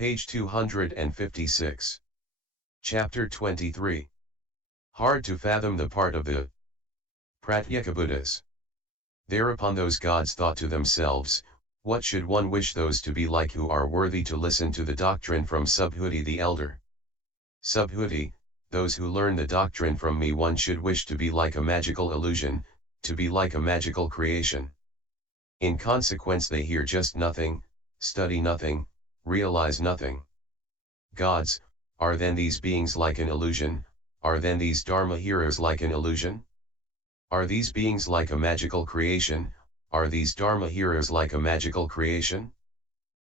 Page 256. Chapter 23. Hard to fathom the part of the Pratyeka Buddhas. Thereupon those gods thought to themselves, what should one wish those to be like who are worthy to listen to the doctrine from Subhuti the elder? Subhuti, those who learn the doctrine from me one should wish to be like a magical illusion, to be like a magical creation. In consequence they hear just nothing, study nothing, realize nothing. Gods, are then these beings like an illusion? Are then these Dharma hearers like an illusion? Are these beings like a magical creation? Are these Dharma hearers like a magical creation?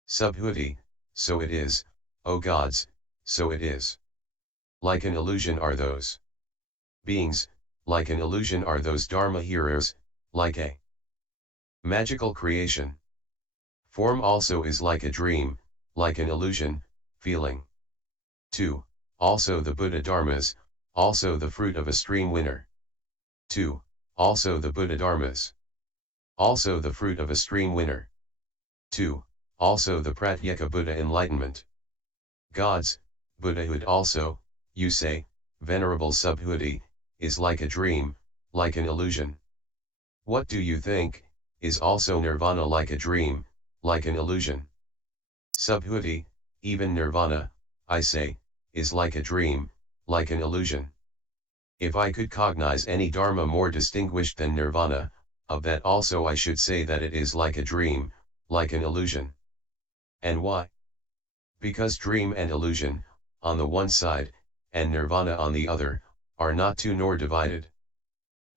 Subhuti, so it is, O gods, so it is. Like an illusion are those beings, like an illusion are those Dharma hearers, like a magical creation. Form also is like a dream, like an illusion, feeling. 2. Also the Buddha Dharmas, also the fruit of a stream winner. 2. Also the Buddha Dharmas. Also the fruit of a stream winner. 2. Also the Pratyeka Buddha enlightenment. Gods, Buddhahood also, you say, Venerable Subhuti, is like a dream, like an illusion. What do you think, is also Nirvana like a dream, like an illusion? Subhuti, even Nirvana, I say, is like a dream, like an illusion. If I could cognize any Dharma more distinguished than Nirvana, of that also I should say that it is like a dream, like an illusion. And why? Because dream and illusion, on the one side, and Nirvana on the other, are not two nor divided.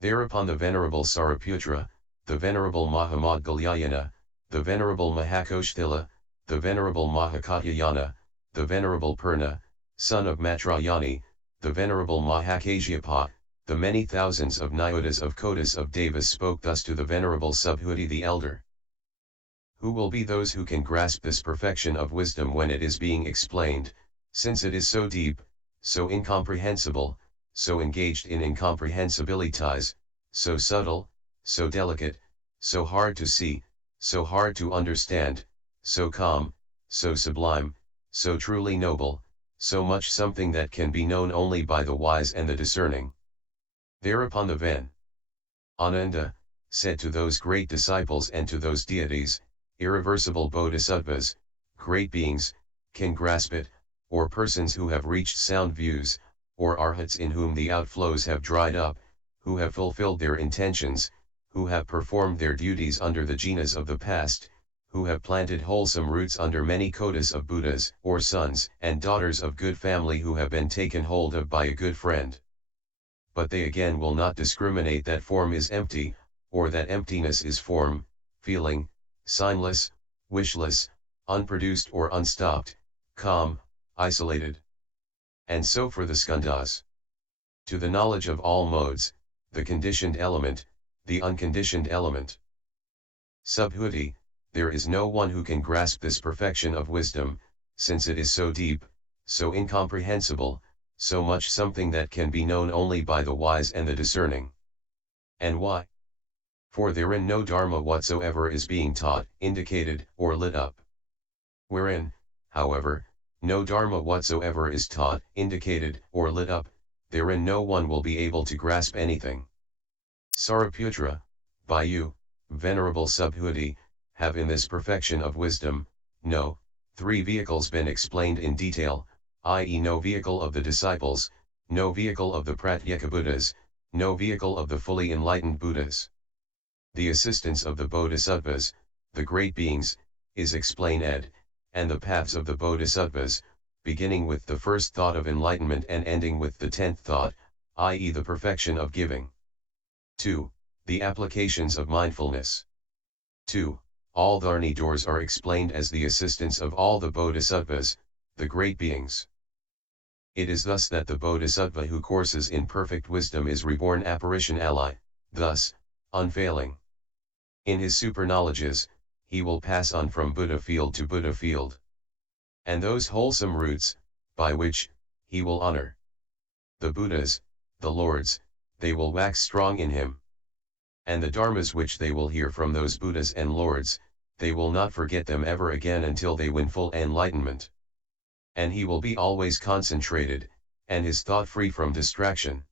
Thereupon the Venerable Sariputra, the Venerable Mahamoggallāyana, the Venerable Mahakosthila, the Venerable Mahakatyayana, the Venerable Purna, son of Matrayani, the Venerable Mahāprajñāpāramitā, the many thousands of Nyotas of Kotas of Devas spoke thus to the Venerable Subhuti the elder. Who will be those who can grasp this perfection of wisdom when it is being explained, since it is so deep, so incomprehensible, so engaged in incomprehensibilities, so subtle, so delicate, so hard to see, so hard to understand, so calm, so sublime, so truly noble, so much something that can be known only by the wise and the discerning. Thereupon the Ven. Ananda, said to those great disciples and to those deities, irreversible bodhisattvas, great beings, can grasp it, or persons who have reached sound views, or arhats in whom the outflows have dried up, who have fulfilled their intentions, who have performed their duties under the jhanas of the past, who have planted wholesome roots under many kotas of Buddhas, or sons and daughters of good family who have been taken hold of by a good friend. But they again will not discriminate that form is empty, or that emptiness is form, feeling, signless, wishless, unproduced or unstopped, calm, isolated. And so for the skandhas. To the knowledge of all modes, the conditioned element, the unconditioned element. Subhuti, there is no one who can grasp this perfection of wisdom, since it is so deep, so incomprehensible, so much something that can be known only by the wise and the discerning. And why? For therein no dharma whatsoever is being taught, indicated, or lit up. Wherein, however, no dharma whatsoever is taught, indicated, or lit up, therein no one will be able to grasp anything. Sariputra, by you, Venerable Subhuti, have in this perfection of wisdom, no, 3 vehicles been explained in detail, i.e. no vehicle of the disciples, no vehicle of the Pratyeka Buddhas, no vehicle of the fully enlightened Buddhas. The assistance of the Bodhisattvas, the great beings, is explained, and the paths of the Bodhisattvas, beginning with the first thought of enlightenment and ending with the 10th thought, i.e. the perfection of giving. 2. The applications of mindfulness. 2. All Dharni doors are explained as the assistance of all the Bodhisattvas, the great beings. It is thus that the Bodhisattva who courses in perfect wisdom is reborn apparition ally, thus, unfailing. In his superknowledges, he will pass on from Buddha field to Buddha field. And those wholesome roots, by which, he will honor the Buddhas, the Lords, they will wax strong in him. And the dharmas which they will hear from those Buddhas and Lords, they will not forget them ever again until they win full enlightenment. And he will be always concentrated, and his thought free from distraction.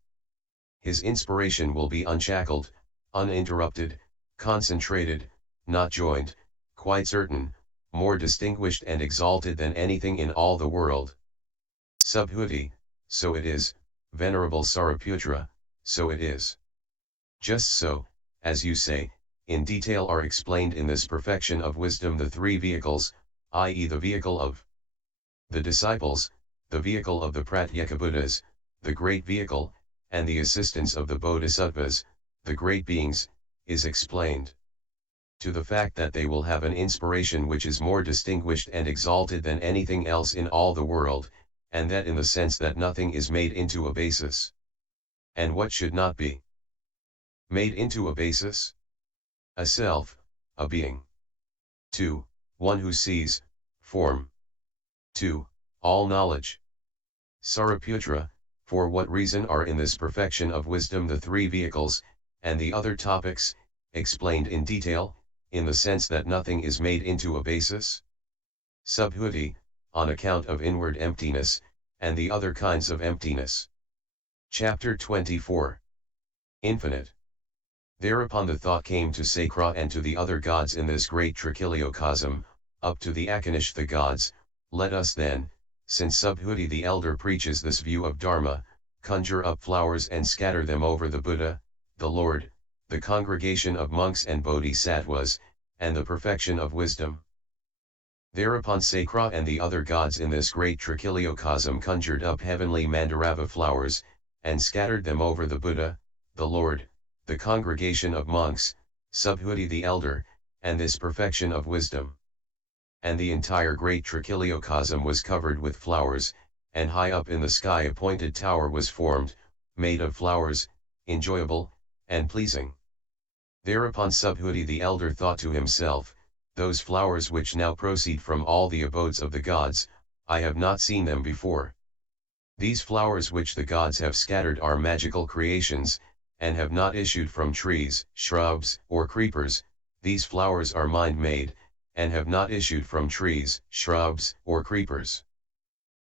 His inspiration will be unshackled, uninterrupted, concentrated, not joined, quite certain, more distinguished and exalted than anything in all the world. Subhuti, so it is, Venerable Sariputra, so it is. Just so, as you say, in detail are explained in this perfection of wisdom the three vehicles, i.e. the vehicle of the disciples, the vehicle of the Pratyekabuddhas, the great vehicle, and the assistance of the Bodhisattvas, the great beings, is explained. To the fact that they will have an inspiration which is more distinguished and exalted than anything else in all the world, and that in the sense that nothing is made into a basis. And what should not be made into a basis? A self, a being. 2. One who sees, form. 2. All knowledge. Sariputra, for what reason are in this perfection of wisdom the three vehicles, and the other topics, explained in detail, in the sense that nothing is made into a basis? Subhuti, on account of inward emptiness, and the other kinds of emptiness. Chapter 24. Infinite. Thereupon the thought came to Sakra and to the other gods in this great trichiliocosm, up to the Akanish the gods, let us then, since Subhuti the elder preaches this view of Dharma, conjure up flowers and scatter them over the Buddha, the Lord, the congregation of monks and bodhisattvas, and the perfection of wisdom. Thereupon Sakra and the other gods in this great trichiliocosm conjured up heavenly Mandarava flowers, and scattered them over the Buddha, the Lord, the congregation of monks, Subhuti the elder, and this perfection of wisdom. And the entire great trichiliocosm was covered with flowers, and high up in the sky a pointed tower was formed, made of flowers, enjoyable, and pleasing. Thereupon Subhuti the elder thought to himself, those flowers which now proceed from all the abodes of the gods, I have not seen them before. These flowers which the gods have scattered are magical creations, and have not issued from trees, shrubs, or creepers. These flowers are mind-made, and have not issued from trees, shrubs, or creepers.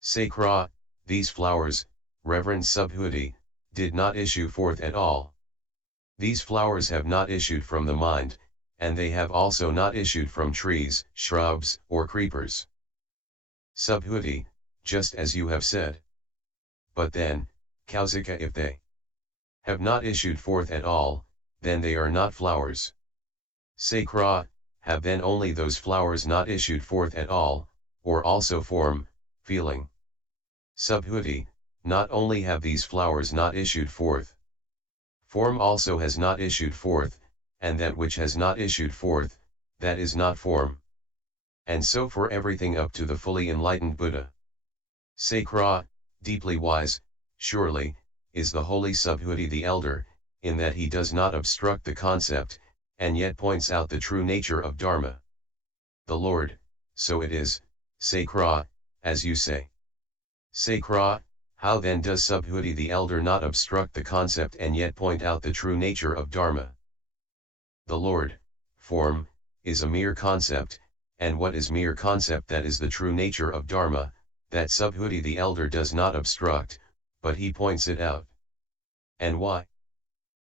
Sakra, these flowers, Reverend Subhuti, did not issue forth at all. These flowers have not issued from the mind, and they have also not issued from trees, shrubs, or creepers. Subhuti, just as you have said. But then, Kausika, if they have not issued forth at all, then they are not flowers. Sakra, have then only those flowers not issued forth at all, or also form, feeling? Subhuti, not only have these flowers not issued forth, form also has not issued forth, and that which has not issued forth, that is not form. And so for everything up to the fully enlightened Buddha. Sakra, deeply wise, surely, is the holy Subhuti the elder, in that he does not obstruct the concept, and yet points out the true nature of Dharma. The Lord, so it is, Sakra, as you say. Sakra, how then does Subhuti the elder not obstruct the concept and yet point out the true nature of Dharma? The Lord, form, is a mere concept, and what is mere concept that is the true nature of Dharma, that Subhuti the elder does not obstruct, but he points it out. And why?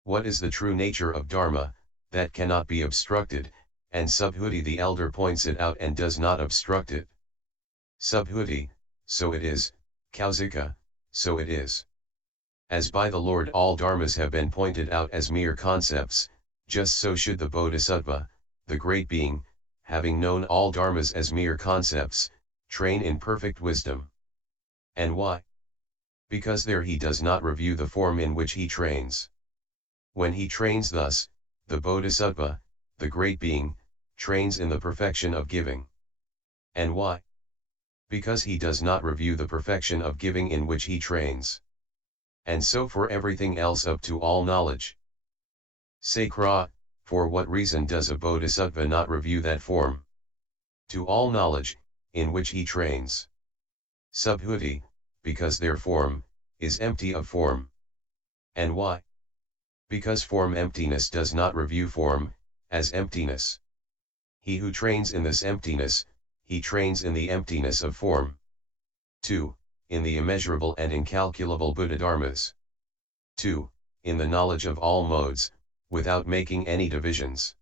What is the true nature of Dharma, that cannot be obstructed, and Subhuti the elder points it out and does not obstruct it? Subhuti, so it is, Kausika, so it is. As by the Lord all dharmas have been pointed out as mere concepts, just so should the Bodhisattva, the great being, having known all dharmas as mere concepts, train in perfect wisdom. And why? Because there he does not review the form in which he trains. When he trains thus, the Bodhisattva, the great being, trains in the perfection of giving. And why? Because he does not review the perfection of giving in which he trains. And so for everything else up to all knowledge. Sakra, for what reason does a Bodhisattva not review that form? To all knowledge, in which he trains. Subhuti, because their form, is empty of form. And why? Because form emptiness does not review form, as emptiness. He who trains in this emptiness, he trains in the emptiness of form. 2. In the immeasurable and incalculable Buddha-dharmas. 2. In the knowledge of all modes, without making any divisions.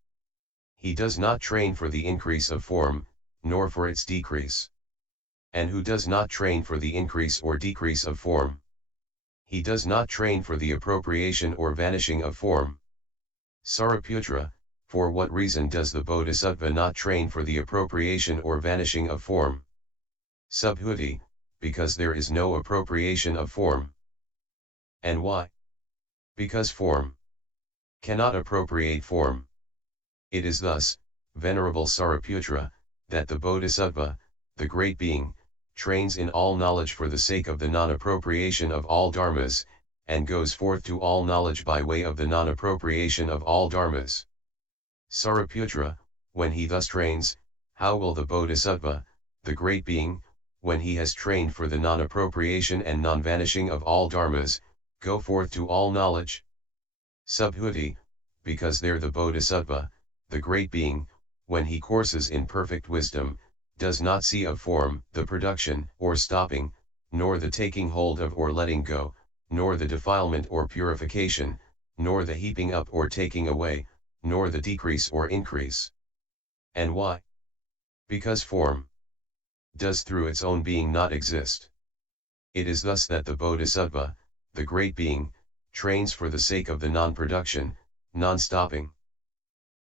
He does not train for the increase of form, nor for its decrease. And who does not train for the increase or decrease of form? He does not train for the appropriation or vanishing of form. Sariputra, for what reason does the Bodhisattva not train for the appropriation or vanishing of form? Subhuti, because there is no appropriation of form. And why? Because form cannot appropriate form. It is thus, Venerable Sariputra, that the Bodhisattva, the great being, trains in all knowledge for the sake of the non-appropriation of all dharmas, and goes forth to all knowledge by way of the non-appropriation of all dharmas. Sariputra, when he thus trains, how will the Bodhisattva, the great being, when he has trained for the non-appropriation and non-vanishing of all dharmas, go forth to all knowledge? Subhuti, because there the Bodhisattva, the great being, when he courses in perfect wisdom, does not see of form the production or stopping, nor the taking hold of or letting go, nor the defilement or purification, nor the heaping up or taking away, nor the decrease or increase. And why? Because form does through its own being not exist. It is thus that the Bodhisattva, the great being, trains for the sake of the non-production, non-stopping,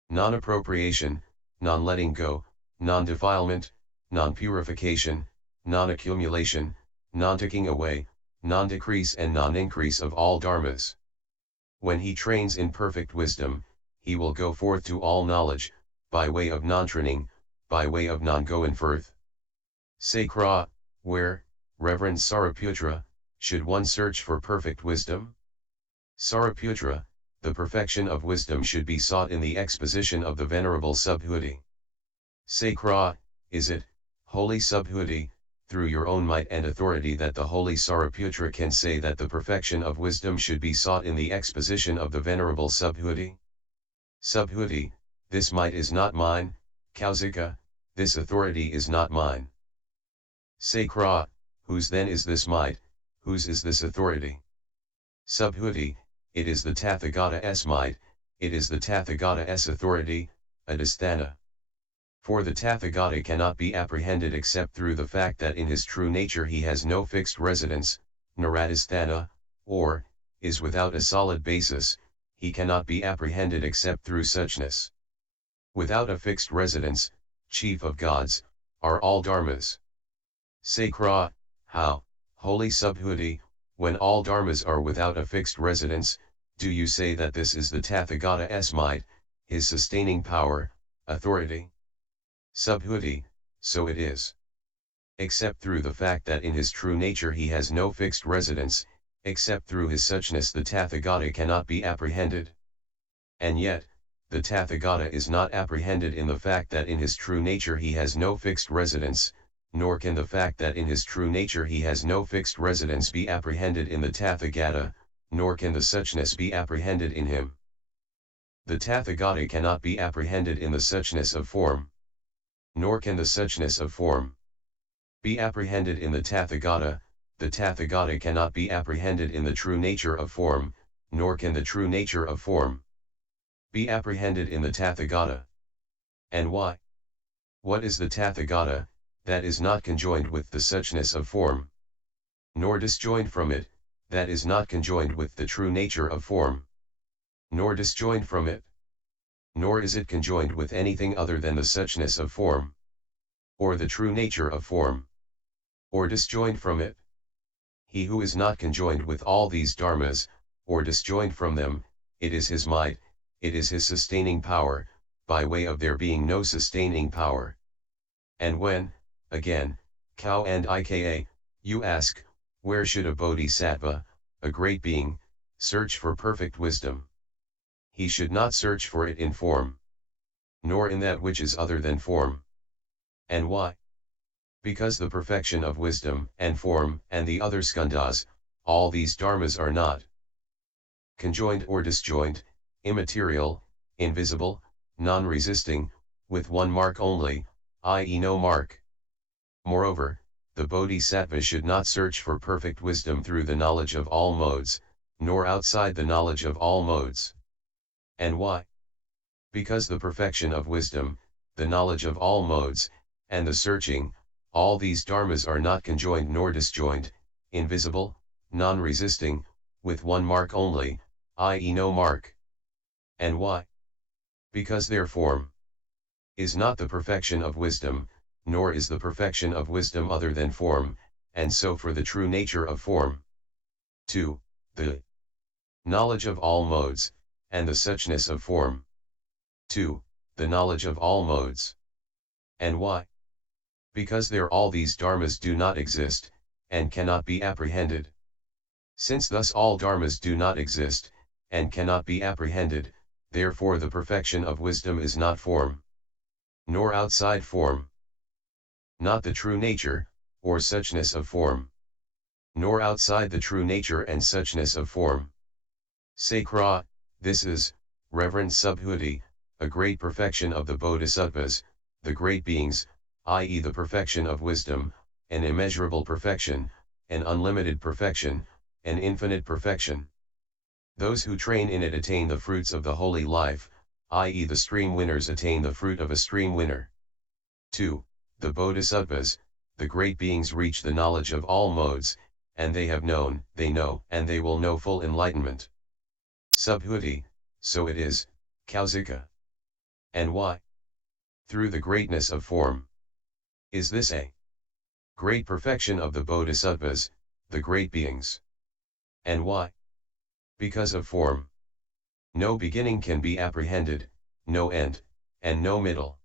non-appropriation, non-letting go, non-defilement, non-purification, non-accumulation, non-taking away, non-decrease and non-increase of all dharmas. When he trains in perfect wisdom, he will go forth to all knowledge, by way of non-training, by way of non-going forth. Sakra, where, Reverend Sariputra, should one search for perfect wisdom? Sariputra, the perfection of wisdom should be sought in the exposition of the Venerable Subhuti. Sakra, is it, Holy Subhuti, through your own might and authority that the Holy Sariputra can say that the perfection of wisdom should be sought in the exposition of the Venerable Subhuti? Subhuti, this might is not mine, Kausika, this authority is not mine. Sakra, whose then is this might, whose is this authority? Subhuti, it is the Tathagata's might, it is the Tathagata's authority, Adhisthana. For the Tathagata cannot be apprehended except through the fact that in his true nature he has no fixed residence, Naradhisthana, or, is without a solid basis, he cannot be apprehended except through suchness. Without a fixed residence, chief of gods, are all dharmas. Sakra, how, Holy Subhuti, when all dharmas are without a fixed residence, do you say that this is the Tathagata's might, his sustaining power, authority? Subhuti, so it is. Except through the fact that in his true nature he has no fixed residence, except through his suchness the Tathagata cannot be apprehended. And yet, the Tathagata is not apprehended in the fact that in his true nature he has no fixed residence, nor can the fact that in his true nature he has no fixed residence be apprehended in the Tathagata, nor can the suchness be apprehended in him. The Tathagata cannot be apprehended in the suchness of form. Nor can the suchness of form be apprehended in the Tathagata cannot be apprehended in the true nature of form, nor can the true nature of form be apprehended in the Tathagata. And why? What is the Tathagata, that is not conjoined with the suchness of form? Nor disjoined from it, that is not conjoined with the true nature of form? Nor disjoined from it? Nor is it conjoined with anything other than the suchness of form, or the true nature of form, or disjoined from it? He who is not conjoined with all these dharmas, or disjoined from them, it is his might, it is his sustaining power, by way of there being no sustaining power. And when, again, Kau and Ika, you ask, where should a bodhisattva, a great being, search for perfect wisdom? He should not search for it in form, nor in that which is other than form. And why? Because the perfection of wisdom and form and the other skandhas, all these dharmas are not conjoined or disjoined, immaterial, invisible, non-resisting, with one mark only, i.e. no mark. Moreover, the bodhisattva should not search for perfect wisdom through the knowledge of all modes, nor outside the knowledge of all modes. And why? Because the perfection of wisdom, the knowledge of all modes, and the searching, all these dharmas are not conjoined nor disjoined, invisible, non-resisting, with one mark only, i.e. no mark. And why? Because their form is not the perfection of wisdom, nor is the perfection of wisdom other than form, and so for the true nature of form. 2. The knowledge of all modes, and the suchness of form. 2. The knowledge of all modes. And why? Because there all these dharmas do not exist, and cannot be apprehended. Since thus all dharmas do not exist, and cannot be apprehended, therefore the perfection of wisdom is not form, nor outside form, not the true nature, or suchness of form, nor outside the true nature and suchness of form. Sakra, this is, reverend Subhuti, a great perfection of the bodhisattvas, the great beings, i.e. the perfection of wisdom, an immeasurable perfection, an unlimited perfection, an infinite perfection. Those who train in it attain the fruits of the holy life, i.e. the stream winners attain the fruit of a stream winner. 2. The bodhisattvas, the great beings reach the knowledge of all modes, and they have known, they know, and they will know full enlightenment. Subhuti, so it is, Kausika. And why? Through the greatness of form. Is this a great perfection of the bodhisattvas, the great beings? And why? Because of form. No beginning can be apprehended, no end, and no middle.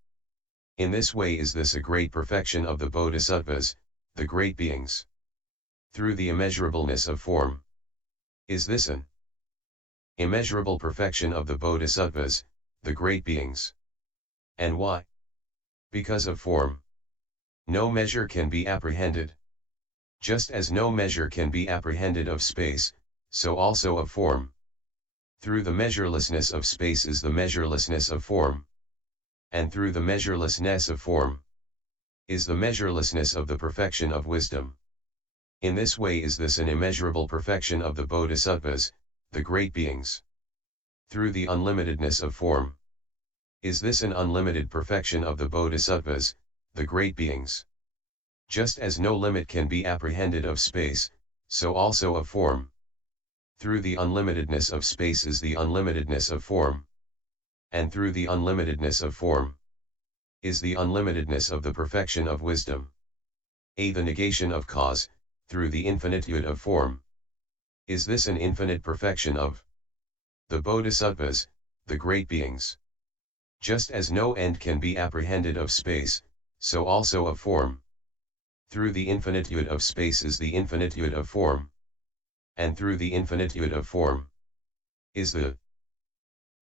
In this way is this a great perfection of the bodhisattvas, the great beings. Through the immeasurableness of form. Is this an immeasurable perfection of the bodhisattvas, the great beings? And why? Because of form. No measure can be apprehended. Just as no measure can be apprehended of space, so also of form. Through the measurelessness of space is the measurelessness of form. And through the measurelessness of form is the measurelessness of the perfection of wisdom. In this way is this an immeasurable perfection of the bodhisattvas, the great beings. Through the unlimitedness of form is this an unlimited perfection of the bodhisattvas, the great beings. Just as no limit can be apprehended of space, so also of form. Through the unlimitedness of space is the unlimitedness of form. And through the unlimitedness of form is the unlimitedness of the perfection of wisdom. A. The negation of cause, through the infinitude of form. Is this an infinite perfection of the bodhisattvas, the great beings? Just as no end can be apprehended of space, so also of form. Through the infinitude of space is the infinitude of form. And through the infinitude of form is the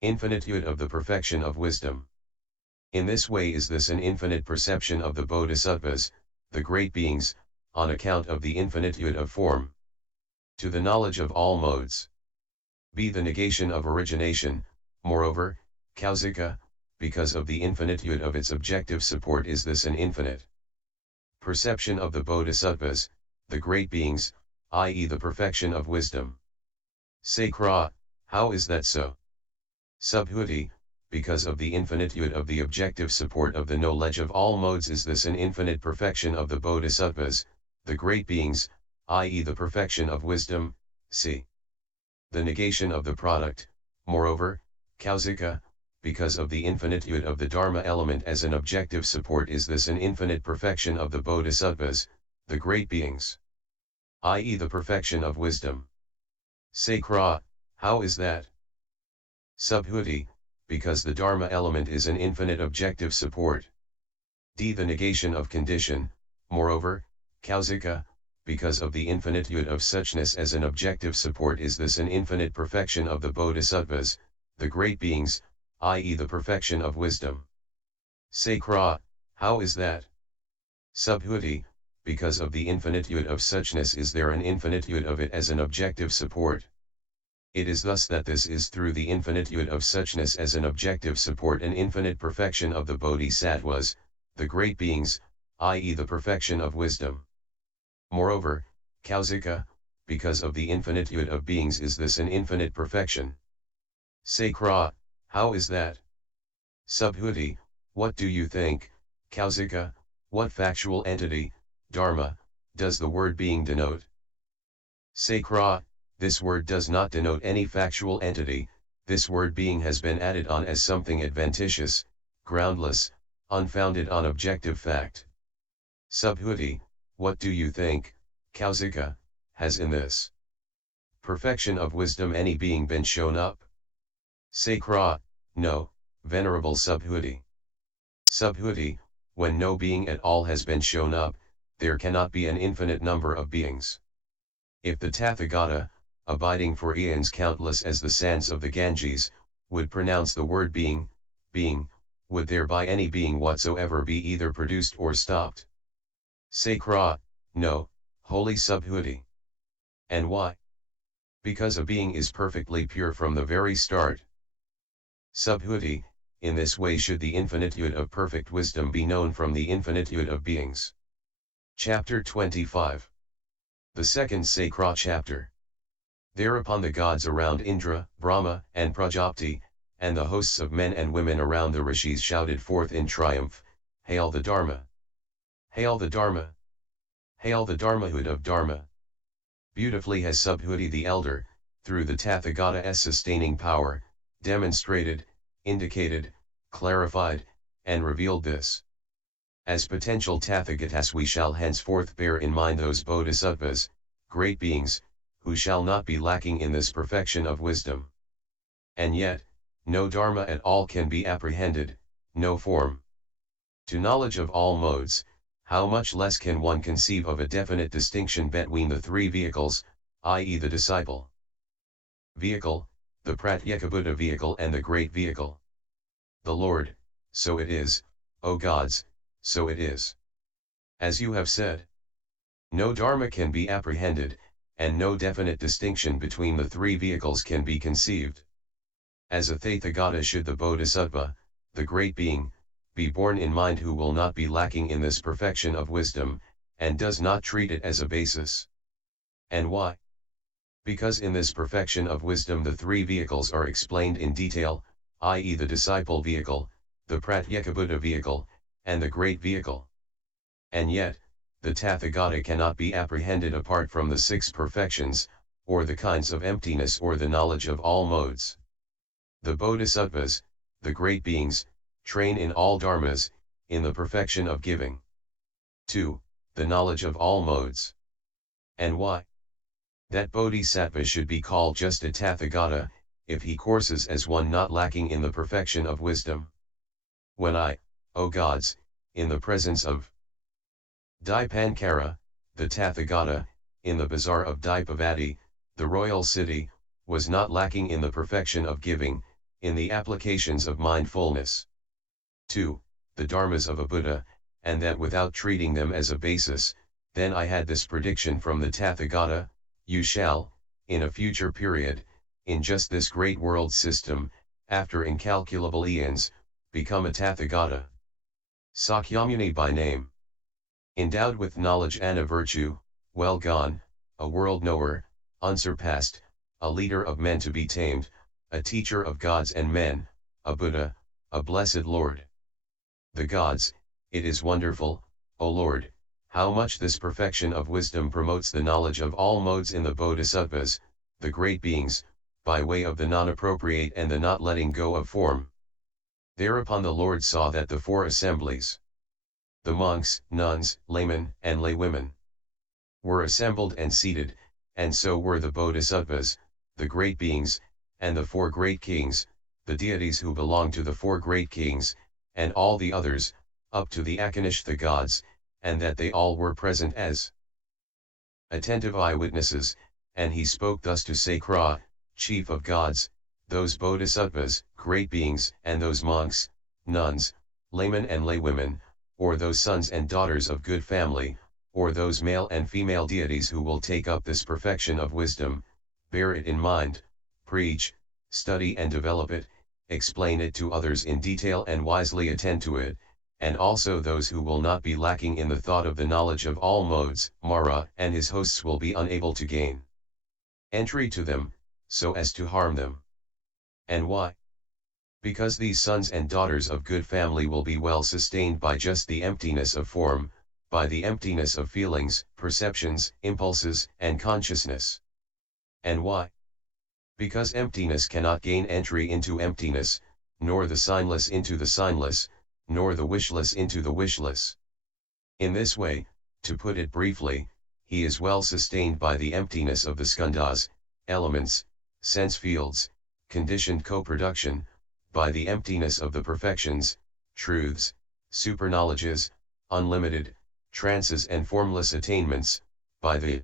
infinitude of the perfection of wisdom. In this way is this an infinite perception of the bodhisattvas, the great beings, on account of the infinitude of form. To the knowledge of all modes. B. The negation of origination, moreover, Kausika, because of the infinitude of its objective support is this an infinite perception of the bodhisattvas, the great beings, i.e. the perfection of wisdom. Sakra, how is that so? Subhuti, because of the infinitude of the objective support of the knowledge of all modes is this an infinite perfection of the bodhisattvas, the great beings, i.e. the perfection of wisdom. C. The negation of the product, moreover, Kausika, because of the infinitude of the Dharma element as an objective support is this an infinite perfection of the bodhisattvas, the great beings, i.e. the perfection of wisdom. Sakra, how is that? Subhuti, because the Dharma element is an infinite objective support. D. The negation of condition, moreover, Kausika, because of the infinitude of suchness as an objective support is this an infinite perfection of the bodhisattvas, the great beings, i.e. the perfection of wisdom. Sakra, how is that? Subhuti, because of the infinitude of suchness is there an infinitude of it as an objective support. It is thus that this is through the infinitude of suchness as an objective support an infinite perfection of the bodhisattvas, the great beings, i.e. the perfection of wisdom. Moreover, Kausika, because of the infinitude of beings is this an infinite perfection. Sakra, how is that? Subhuti, what do you think, Kausika, what factual entity, dharma, does the word being denote? Sakra, this word does not denote any factual entity, this word being has been added on as something adventitious, groundless, unfounded on objective fact. Subhuti, what do you think, Kausika, has in this perfection of wisdom any being been shown up? Sakra, no, venerable Subhuti. Subhuti, when no being at all has been shown up, there cannot be an infinite number of beings. If the Tathagata, abiding for eons countless as the sands of the Ganges, would pronounce the word being, would thereby any being whatsoever be either produced or stopped? Sakra, no, holy Subhuti. And why? Because a being is perfectly pure from the very start. Subhuti, in this way should the infinitude of perfect wisdom be known from the infinitude of beings. Chapter 25. The second Sakra chapter. Thereupon the gods around Indra, Brahma, and Prajapati, and the hosts of men and women around the rishis shouted forth in triumph, Hail the Dharma! Hail the Dharma! Hail the Dharmahood of Dharma! Beautifully has Subhuti the Elder, through the Tathagata's sustaining power, demonstrated, indicated, clarified, and revealed this. As potential Tathagatas we shall henceforth bear in mind those bodhisattvas, great beings, who shall not be lacking in this perfection of wisdom. And yet, no dharma at all can be apprehended, no form. To knowledge of all modes, how much less can one conceive of a definite distinction between the three vehicles, i.e. the disciple vehicle, the Pratyekabuddha vehicle and the great vehicle. The Lord, so it is, O gods, so it is. As you have said, no dharma can be apprehended, and no definite distinction between the three vehicles can be conceived. As a Tathagata should the Bodhisattva, the great being, be borne in mind who will not be lacking in this perfection of wisdom, and does not treat it as a basis. And why? Because in this perfection of wisdom the three vehicles are explained in detail, i.e. the disciple vehicle, the Pratyekabuddha vehicle, and the great vehicle. And yet, the Tathagata cannot be apprehended apart from the six perfections, or the kinds of emptiness or the knowledge of all modes. The Bodhisattvas, the great beings, train in all dharmas, in the perfection of giving. 2. The knowledge of all modes. And why? That Bodhisattva should be called just a Tathagata, if he courses as one not lacking in the perfection of wisdom. When I, O gods, in the presence of Dipankara, the Tathagata, in the bazaar of Dipavati, the royal city, was not lacking in the perfection of giving, in the applications of mindfulness. 2. The dharmas of a Buddha, and that without treating them as a basis, then I had this prediction from the Tathagata, you shall, in a future period, in just this great world system, after incalculable eons, become a Tathagata. Sakyamuni by name. Endowed with knowledge and a virtue, well gone, a world knower, unsurpassed, a leader of men to be tamed, a teacher of gods and men, a Buddha, a blessed Lord. The gods, it is wonderful, O Lord, how much this perfection of wisdom promotes the knowledge of all modes in the Bodhisattvas, the great beings, by way of the non-appropriate and the not letting go of form. Thereupon the Lord saw that the four assemblies, the monks, nuns, laymen, and laywomen, were assembled and seated, and so were the Bodhisattvas, the great beings, and the four great kings, the deities who belong to the four great kings, and all the others, up to the Akanishtha gods, and that they all were present as attentive eyewitnesses, and he spoke thus to Sakra, chief of gods, those Bodhisattvas, great beings, and those monks, nuns, laymen and laywomen, or those sons and daughters of good family, or those male and female deities who will take up this perfection of wisdom, bear it in mind, preach, study and develop it, explain it to others in detail and wisely attend to it, and also those who will not be lacking in the thought of the knowledge of all modes, Mara and his hosts will be unable to gain entry to them, so as to harm them. And why? Because these sons and daughters of good family will be well sustained by just the emptiness of form, by the emptiness of feelings, perceptions, impulses, and consciousness. And why? Because emptiness cannot gain entry into emptiness, nor the signless into the signless, nor the wishless into the wishless. In this way, to put it briefly, he is well sustained by the emptiness of the skandhas, elements, sense fields, conditioned co-production, by the emptiness of the perfections, truths, superknowledges, unlimited, trances and formless attainments, by the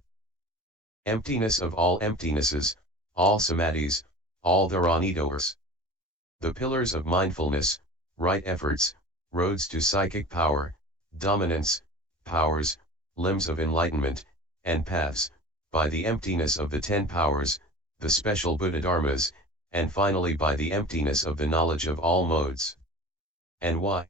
emptiness of all emptinesses, all samadhis, all dharanidors. The pillars of mindfulness, right efforts, roads to psychic power, dominance, powers, limbs of enlightenment, and paths, by the emptiness of the 10 powers, the special Buddha dharmas, and finally by the emptiness of the knowledge of all modes. And why?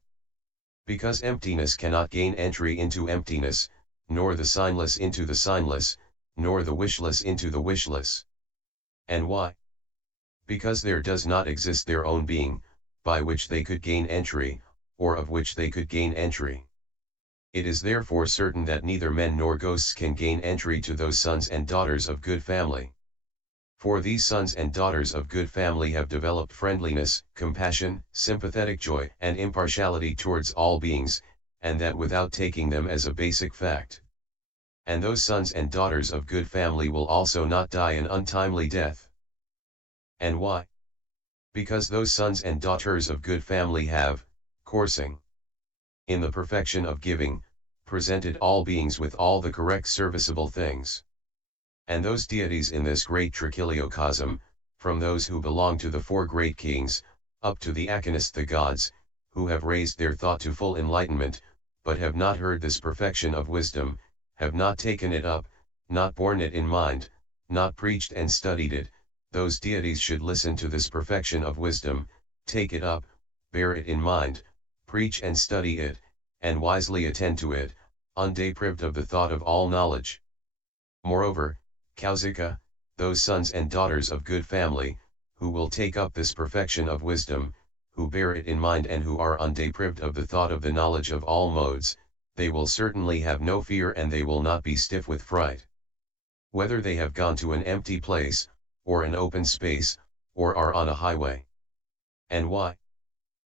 Because emptiness cannot gain entry into emptiness, nor the signless into the signless, nor the wishless into the wishless. And why? Because there does not exist their own being, by which they could gain entry, or of which they could gain entry. It is therefore certain that neither men nor ghosts can gain entry to those sons and daughters of good family. For these sons and daughters of good family have developed friendliness, compassion, sympathetic joy and impartiality towards all beings, and that without taking them as a basic fact. And those sons and daughters of good family will also not die an untimely death. And why? Because those sons and daughters of good family have, coursing in the perfection of giving, presented all beings with all the correct serviceable things. And those deities in this great trichiliocosm, from those who belong to the 4 great kings, up to the Akanists the gods, who have raised their thought to full enlightenment, but have not heard this perfection of wisdom, have not taken it up, not borne it in mind, not preached and studied it, those deities should listen to this perfection of wisdom, take it up, bear it in mind, preach and study it, and wisely attend to it, undeprived of the thought of all knowledge. Moreover, Kausika, those sons and daughters of good family, who will take up this perfection of wisdom, who bear it in mind and who are undeprived of the thought of the knowledge of all modes, they will certainly have no fear and they will not be stiff with fright. Whether they have gone to an empty place, or an open space, or are on a highway. And why?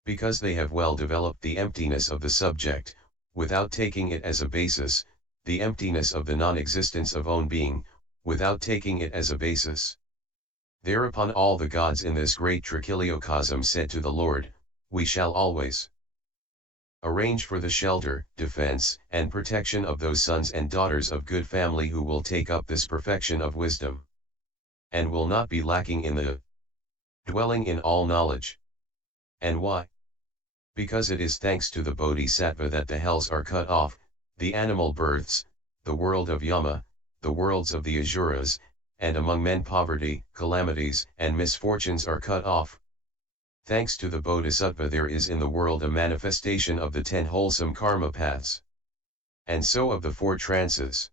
Because they have well developed the emptiness of the subject, without taking it as a basis, the emptiness of the non-existence of own being, without taking it as a basis. Thereupon all the gods in this great trichiliocosm said to the Lord, we shall always arrange for the shelter, defense, and protection of those sons and daughters of good family who will take up this perfection of wisdom, and will not be lacking in the dwelling in all knowledge. And why? Because it is thanks to the Bodhisattva that the hells are cut off, the animal births, the world of Yama, the worlds of the Asuras, and among men poverty, calamities, and misfortunes are cut off. Thanks to the Bodhisattva there is in the world a manifestation of the 10 wholesome karma paths. And so of the 4 trances.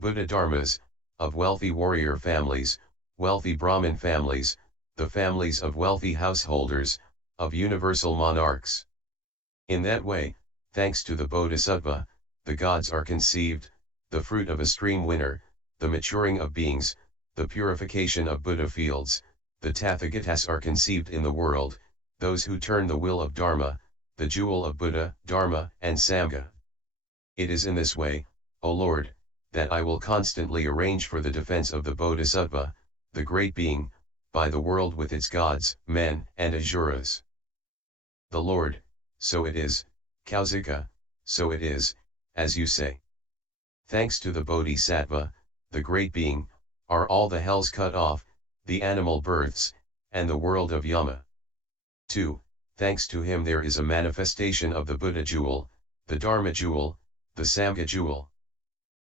Buddha dharmas, of wealthy warrior families, wealthy Brahmin families, the families of wealthy householders, of universal monarchs. In that way, thanks to the Bodhisattva, the gods are conceived, the fruit of a stream winner, the maturing of beings, the purification of Buddha fields, the Tathagatas are conceived in the world, those who turn the will of Dharma, the jewel of Buddha, Dharma, and Sangha. It is in this way, O Lord, that I will constantly arrange for the defense of the Bodhisattva, the great being, by the world with its gods, men, and Asuras. The Lord, so it is, Kausika, so it is, as you say. Thanks to the Bodhisattva, the great being, are all the hells cut off, the animal births, and the world of Yama. 2. Thanks to him there is a manifestation of the Buddha jewel, the Dharma jewel, the Sangha jewel.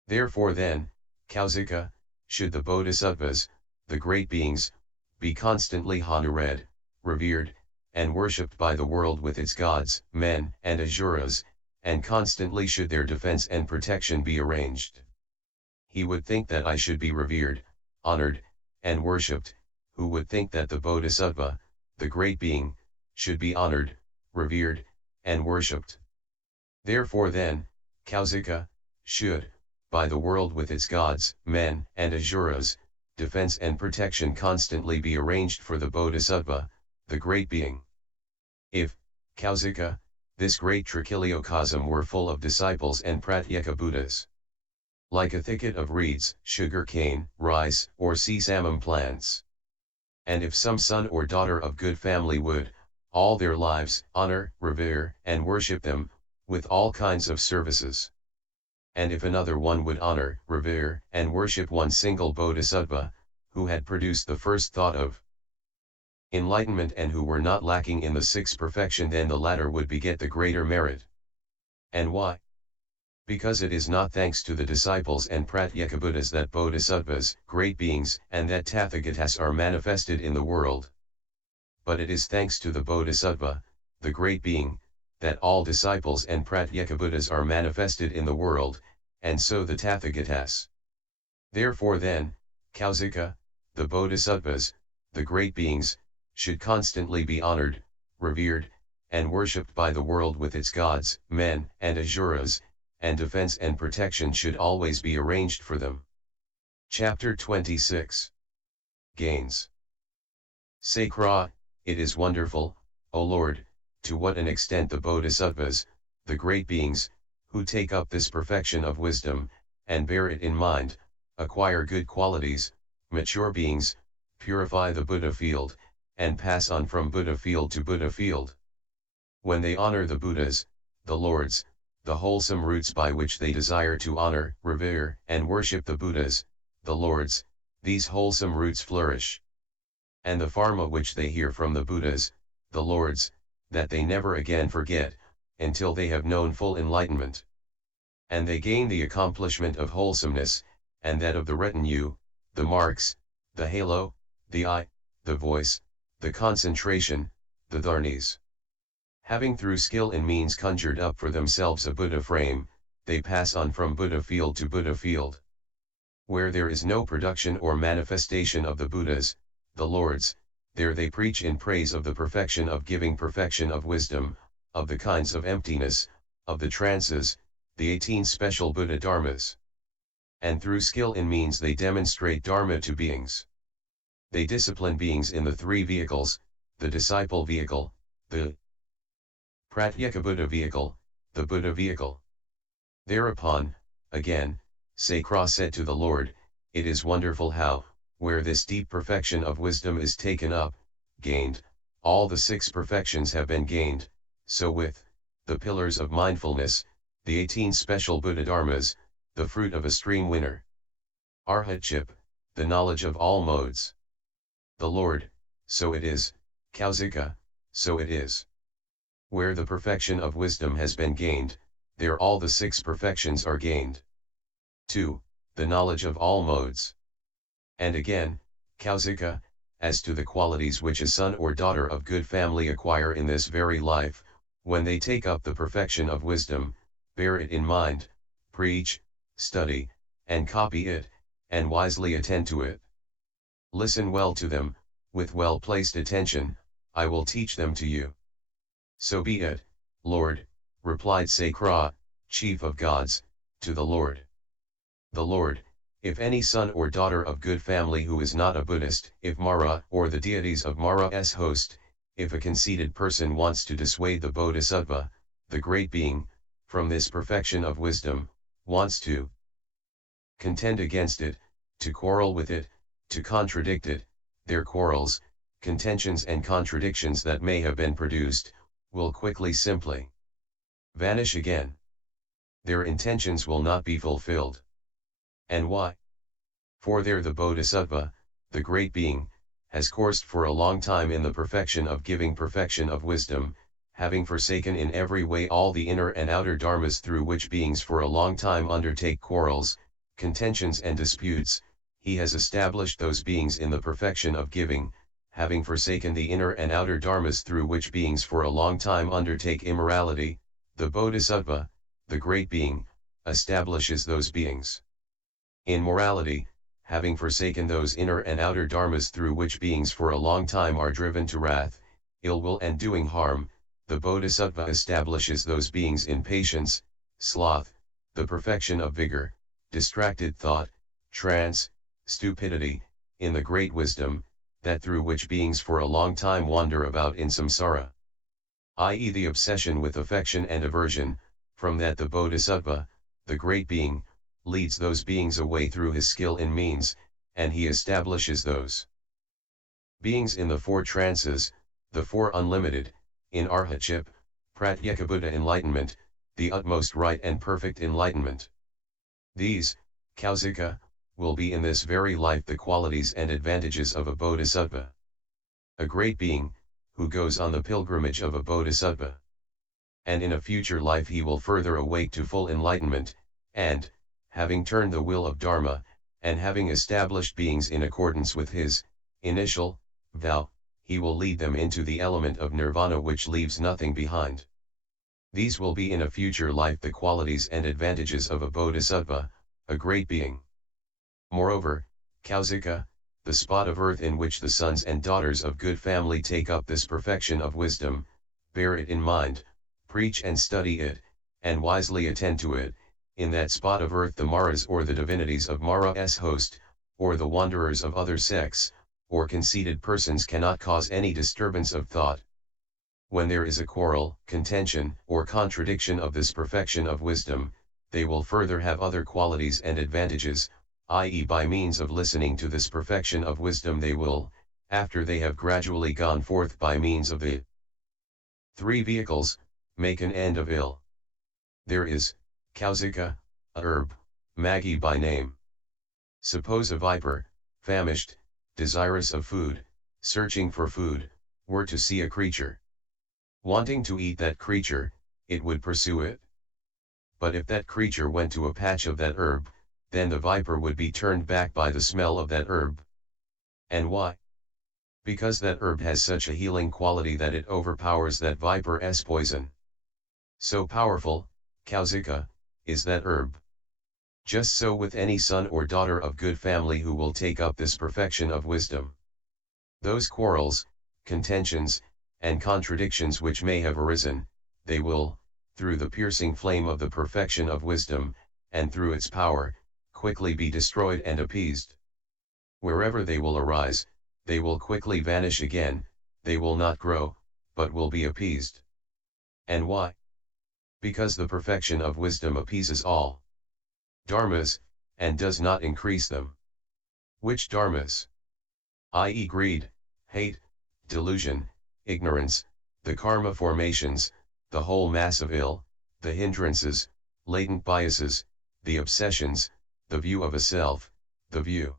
Therefore then, Kausika, should the Bodhisattvas, the great beings, be constantly honored, revered, and worshipped by the world with its gods, men, and asuras, and constantly should their defense and protection be arranged. He would think that I should be revered, honored, and worshipped, who would think that the Bodhisattva, the great being, should be honored, revered, and worshipped. Therefore then, Kausika, should, by the world with its gods, men, and asuras, defense and protection constantly be arranged for the Bodhisattva, the great being. If, Kausika, this great trichiliocosm were full of disciples and Pratyeka Buddhas, like a thicket of reeds, sugar cane, rice, or sesamum plants, and if some son or daughter of good family would, all their lives, honor, revere, and worship them, with all kinds of services, and if another one would honor, revere, and worship one single Bodhisattva, who had produced the first thought of enlightenment and who were not lacking in the sixth perfection, then the latter would beget the greater merit. And why? Because it is not thanks to the disciples and Pratyeka Buddhas that Bodhisattvas, great beings, and that Tathagatas are manifested in the world, but it is thanks to the Bodhisattva, the great being, that all disciples and Pratyeka Buddhas are manifested in the world, and so the Tathagatas. Therefore then, Kausika, the Bodhisattvas, the great beings, should constantly be honored, revered, and worshipped by the world with its gods, men, and asuras, and defense and protection should always be arranged for them. Chapter 26. Gains. Sacra, it is wonderful, O Lord, to what an extent the Bodhisattvas, the great beings, who take up this perfection of wisdom, and bear it in mind, acquire good qualities, mature beings, purify the Buddha field, and pass on from Buddha field to Buddha field. When they honor the Buddhas, the Lords, the wholesome roots by which they desire to honor, revere, and worship the Buddhas, the Lords, these wholesome roots flourish. And the pharma which they hear from the Buddhas, the Lords, that they never again forget, until they have known full enlightenment. And they gain the accomplishment of wholesomeness, and that of the retinue, the marks, the halo, the eye, the voice, the concentration, the dharnis. Having through skill and means conjured up for themselves a Buddha frame, they pass on from Buddha field to Buddha field. Where there is no production or manifestation of the Buddhas, the Lords, there they preach in praise of the perfection of giving, perfection of wisdom, of the kinds of emptiness, of the trances, the 18 special Buddha dharmas. And through skill and means they demonstrate dharma to beings. They discipline beings in the 3 vehicles, the disciple vehicle, the Pratyeka Buddha vehicle, the Buddha vehicle. Thereupon, again, Sacra said to the Lord, it is wonderful how, where this deep perfection of wisdom is taken up, gained, all the 6 perfections have been gained, so with the pillars of mindfulness, the 18 special Buddha dharmas, the fruit of a stream winner, arhatship, the knowledge of all modes. The Lord, so it is, Kausika, so it is. Where the perfection of wisdom has been gained, there all the 6 perfections are gained. 2. The knowledge of all modes. And again, Kausika, as to the qualities which a son or daughter of good family acquire in this very life, when they take up the perfection of wisdom, bear it in mind, preach, study, and copy it, and wisely attend to it. Listen well to them, with well-placed attention, I will teach them to you. So be it, Lord, replied Sacra, chief of gods, to the Lord. The Lord, if any son or daughter of good family who is not a Buddhist, if Mara or the deities of Mara's host, if a conceited person wants to dissuade the Bodhisattva, the great being, from this perfection of wisdom, wants to contend against it, to quarrel with it, to contradict it, their quarrels, contentions and contradictions that may have been produced, will quickly simply vanish again. Their intentions will not be fulfilled. And why? For there the Bodhisattva, the great being, has coursed for a long time in the perfection of giving, perfection of wisdom, having forsaken in every way all the inner and outer dharmas through which beings for a long time undertake quarrels, contentions and disputes, he has established those beings in the perfection of giving, having forsaken the inner and outer dharmas through which beings for a long time undertake immorality, the Bodhisattva, the great being, establishes those beings in morality. Having forsaken those inner and outer dharmas through which beings for a long time are driven to wrath, ill will and doing harm, the Bodhisattva establishes those beings in patience, sloth, the perfection of vigor, distracted thought, trance, stupidity, in the great wisdom, that through which beings for a long time wander about in samsara, i.e. the obsession with affection and aversion. From that the Bodhisattva, the great being, leads those beings away through his skill in means, and he establishes those beings in the four trances, the four unlimited, in arhatship, pratyekabuddha enlightenment, the utmost right and perfect enlightenment. These, Kausika, will be in this very life the qualities and advantages of a bodhisattva. A great being, who goes on the pilgrimage of a bodhisattva. And in a future life he will further awake to full enlightenment, and, having turned the wheel of Dharma, and having established beings in accordance with his initial vow, he will lead them into the element of nirvana which leaves nothing behind. These will be in a future life the qualities and advantages of a bodhisattva, a great being. Moreover, Kausika, the spot of earth in which the sons and daughters of good family take up this perfection of wisdom, bear it in mind, preach and study it, and wisely attend to it. In that spot of earth the Maras or the divinities of Mara's host, or the wanderers of other sects, or conceited persons cannot cause any disturbance of thought. When there is a quarrel, contention, or contradiction of this perfection of wisdom, they will further have other qualities and advantages, i.e. by means of listening to this perfection of wisdom they will, after they have gradually gone forth by means of the three vehicles, make an end of ill. There is, Kausika, a herb, Magi by name. Suppose a viper, famished, desirous of food, searching for food, were to see a creature wanting to eat that creature, it would pursue it. But if that creature went to a patch of that herb, then the viper would be turned back by the smell of that herb. And why? Because that herb has such a healing quality that it overpowers that viper's poison. So powerful, Kausika, is that herb. Just so with any son or daughter of good family who will take up this perfection of wisdom. Those quarrels, contentions, and contradictions which may have arisen, they will, through the piercing flame of the perfection of wisdom, and through its power, quickly be destroyed and appeased. Wherever they will arise, they will quickly vanish again, they will not grow, but will be appeased. And why? Because the perfection of wisdom appeases all dharmas, and does not increase them. Which dharmas? I.e. greed, hate, delusion, ignorance, the karma formations, the whole mass of ill, the hindrances, latent biases, the obsessions, the view of a self, the view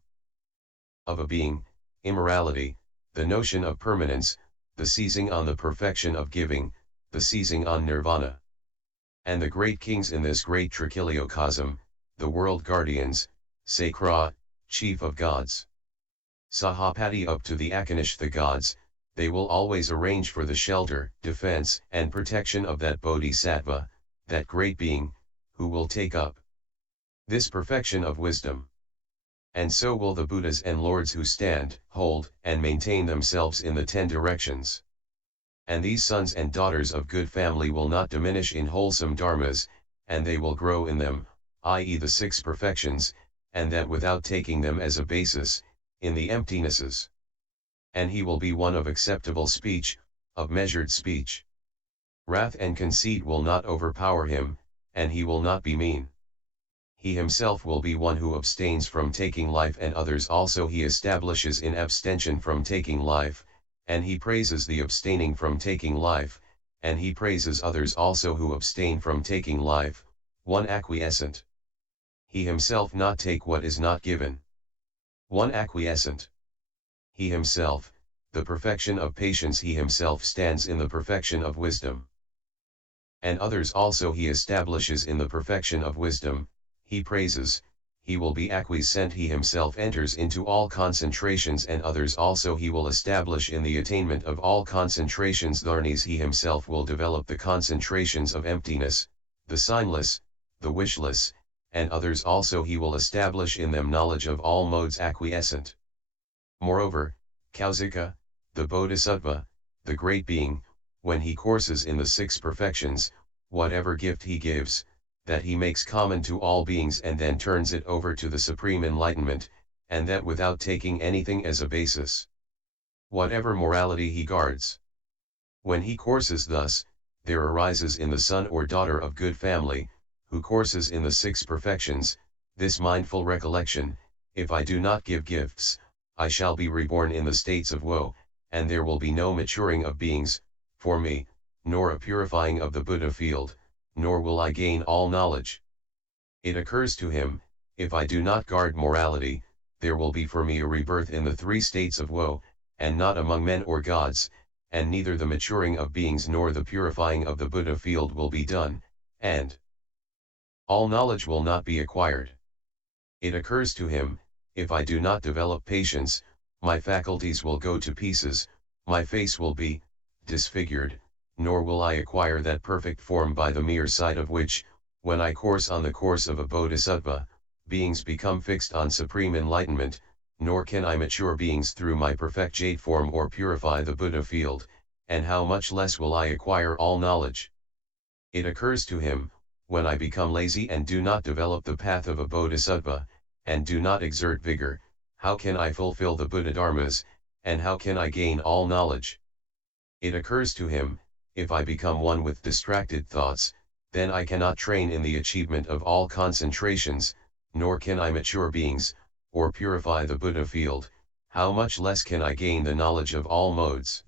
of a being, immorality, the notion of permanence, the seizing on the perfection of giving, the seizing on nirvana. And the great kings in this great trichiliocosm, the world guardians, Sakra, chief of gods, Sahapati up to the Akanish the gods, they will always arrange for the shelter, defense, and protection of that bodhisattva, that great being, who will take up this perfection of wisdom. And so will the Buddhas and lords who stand, hold, and maintain themselves in the 10 directions. And these sons and daughters of good family will not diminish in wholesome dharmas, and they will grow in them, i.e. the 6 perfections, and that without taking them as a basis, in the emptinesses. And he will be one of acceptable speech, of measured speech. Wrath and conceit will not overpower him, and he will not be mean. He himself will be one who abstains from taking life, and others also he establishes in abstention from taking life, and he praises the abstaining from taking life, and he praises others also who abstain from taking life, one acquiescent. He himself not take what is not given. One acquiescent. He himself, the perfection of patience, he himself stands in the perfection of wisdom. And others also he establishes in the perfection of wisdom, he praises, he will be acquiescent, he himself enters into all concentrations, and others also he will establish in the attainment of all concentrations. Tharnis, he himself will develop the concentrations of emptiness, the signless, the wishless, and others also he will establish in them knowledge of all modes acquiescent. Moreover, Kausika, the Bodhisattva, the great being, when he courses in the six perfections, whatever gift he gives, that he makes common to all beings and then turns it over to the supreme enlightenment, and that without taking anything as a basis. Whatever morality he guards. When he courses thus, there arises in the son or daughter of good family, who courses in the six perfections, this mindful recollection: if I do not give gifts, I shall be reborn in the states of woe, and there will be no maturing of beings, for me, nor a purifying of the Buddha field, nor will I gain all knowledge. It occurs to him, if I do not guard morality, there will be for me a rebirth in the three states of woe, and not among men or gods, and neither the maturing of beings nor the purifying of the Buddha field will be done, and all knowledge will not be acquired. It occurs to him, if I do not develop patience, my faculties will go to pieces, my face will be disfigured, nor will I acquire that perfect form by the mere sight of which, when I course on the course of a bodhisattva, beings become fixed on supreme enlightenment, nor can I mature beings through my perfect jade form or purify the Buddha field, and how much less will I acquire all knowledge. It occurs to him, when I become lazy and do not develop the path of a bodhisattva, and do not exert vigor, how can I fulfill the Buddha dharmas, and how can I gain all knowledge? It occurs to him, if I become one with distracted thoughts, then I cannot train in the achievement of all concentrations, nor can I mature beings, or purify the Buddha field, how much less can I gain the knowledge of all modes?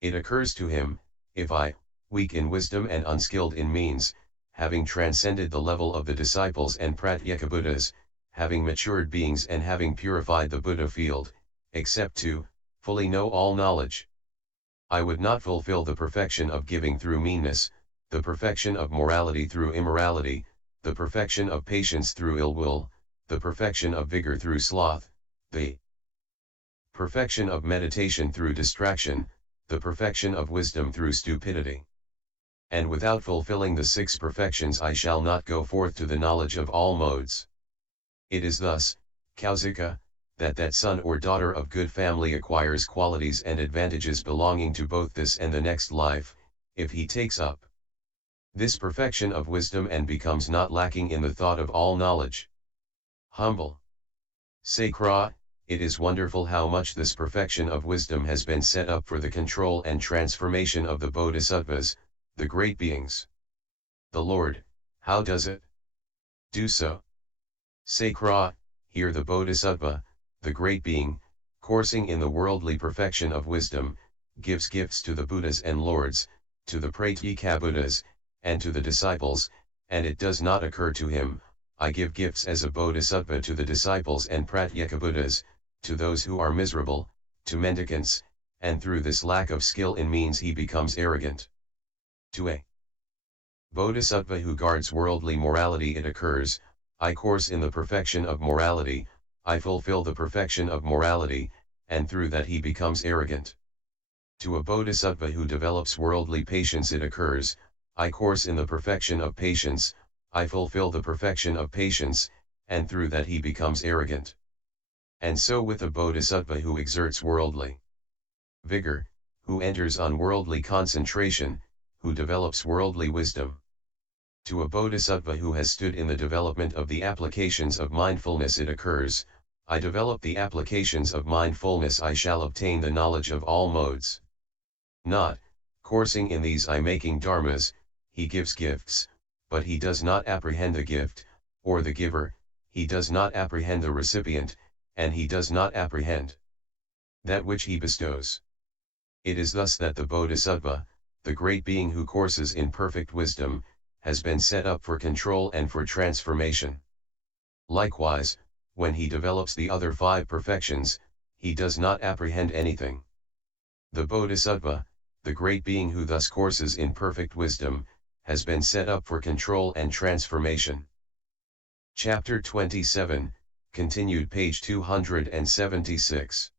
It occurs to him, if I, weak in wisdom and unskilled in means, having transcended the level of the disciples and Pratyekabuddhas, having matured beings and having purified the Buddha field, except to fully know all knowledge, I would not fulfill the perfection of giving through meanness, the perfection of morality through immorality, the perfection of patience through ill will, the perfection of vigor through sloth, the perfection of meditation through distraction, the perfection of wisdom through stupidity. And without fulfilling the six perfections I shall not go forth to the knowledge of all modes. It is thus, Kausika, that son or daughter of good family acquires qualities and advantages belonging to both this and the next life, if he takes up this perfection of wisdom and becomes not lacking in the thought of all knowledge. Humble. Sacra, it is wonderful how much this perfection of wisdom has been set up for the control and transformation of the bodhisattvas, the great beings. The Lord, how does it do so? Sacra, here the bodhisattva, the great being, coursing in the worldly perfection of wisdom, gives gifts to the Buddhas and Lords, to the Pratyekabuddhas, and to the disciples, and it does not occur to him, I give gifts as a bodhisattva to the disciples and Pratyekabuddhas, to those who are miserable, to mendicants, and through this lack of skill in means he becomes arrogant. To a bodhisattva who guards worldly morality it occurs, I course in the perfection of morality, I fulfill the perfection of morality, and through that he becomes arrogant. To a bodhisattva who develops worldly patience it occurs, I course in the perfection of patience, I fulfill the perfection of patience, and through that he becomes arrogant. And so with a bodhisattva who exerts worldly vigor, who enters on worldly concentration, who develops worldly wisdom. To a bodhisattva who has stood in the development of the applications of mindfulness it occurs, I develop the applications of mindfulness I shall obtain the knowledge of all modes. Not, coursing in these I making dharmas, he gives gifts, but he does not apprehend the gift, or the giver, he does not apprehend the recipient, and he does not apprehend that which he bestows. It is thus that the bodhisattva, the great being who courses in perfect wisdom, has been set up for control and for transformation. Likewise, when he develops the other five perfections, he does not apprehend anything. The bodhisattva, the great being who thus courses in perfect wisdom, has been set up for control and transformation. Chapter 27, continued page 276.